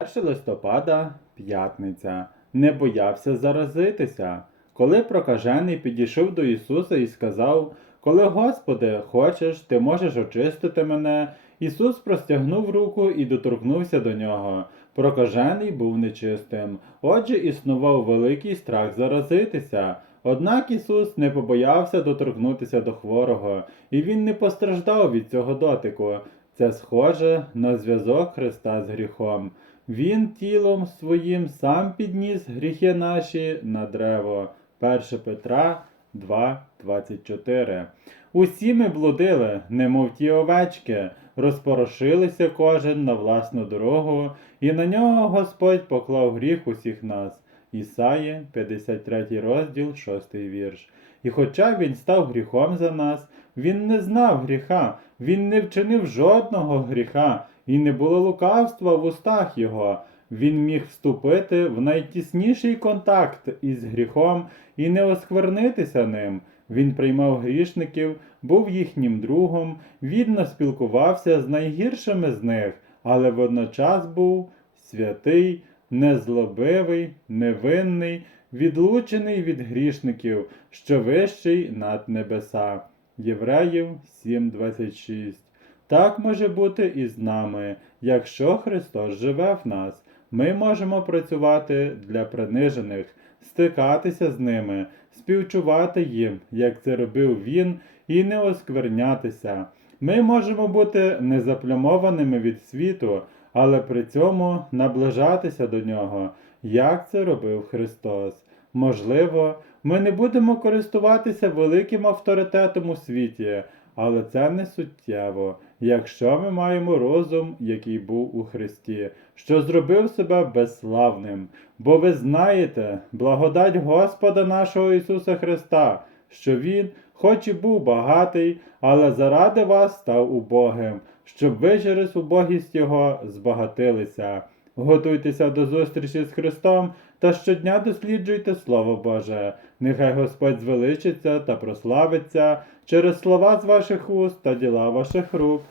1 листопада, п'ятниця. Не боявся заразитися. Коли прокажений підійшов до Ісуса і сказав: Коли, Господи, хочеш, ти можеш очистити мене. Ісус простягнув руку і доторкнувся до нього. Прокажений був нечистим. Отже, існував великий страх заразитися. Однак Ісус не побоявся доторкнутися до хворого, і Він не постраждав від цього дотику. Це схоже на зв'язок Христа з гріхом. Він тілом своїм сам підніс гріхи наші на древо. 1 Петра 2.24. Усі ми блудили, немов ті овечки, розпорошилися кожен на власну дорогу, і на нього Господь поклав гріх усіх нас. Ісаї, 53 розділ, 6 вірш. І хоча він став гріхом за нас, він не знав гріха, він не вчинив жодного гріха, і не було лукавства в устах його. Він міг вступити в найтісніший контакт із гріхом і не осквернитися ним. Він приймав грішників, був їхнім другом, відно спілкувався з найгіршими з них, але водночас був святий, незлобивий, невинний, відлучений від грішників, що вищий над небеса. Євреїв 7.26 Так може бути і з нами, якщо Христос живе в нас. Ми можемо працювати для принижених, стикатися з ними, співчувати їм, як це робив він, і не осквернятися. Ми можемо бути незаплямованими від світу, але при цьому наближатися до нього, як це робив Христос. Можливо, ми не будемо користуватися великим авторитетом у світі, але це не суттєво, якщо ми маємо розум, який був у Христі, що зробив себе безславним. Бо ви знаєте, благодать Господа нашого Ісуса Христа, що Він, хоч і був багатий, але заради вас став убогим, щоб ви через убогість Його збагатилися. Готуйтеся до зустрічі з Христом та щодня досліджуйте Слово Боже. Нехай Господь звеличиться та прославиться через слова з ваших уст та діла ваших рук.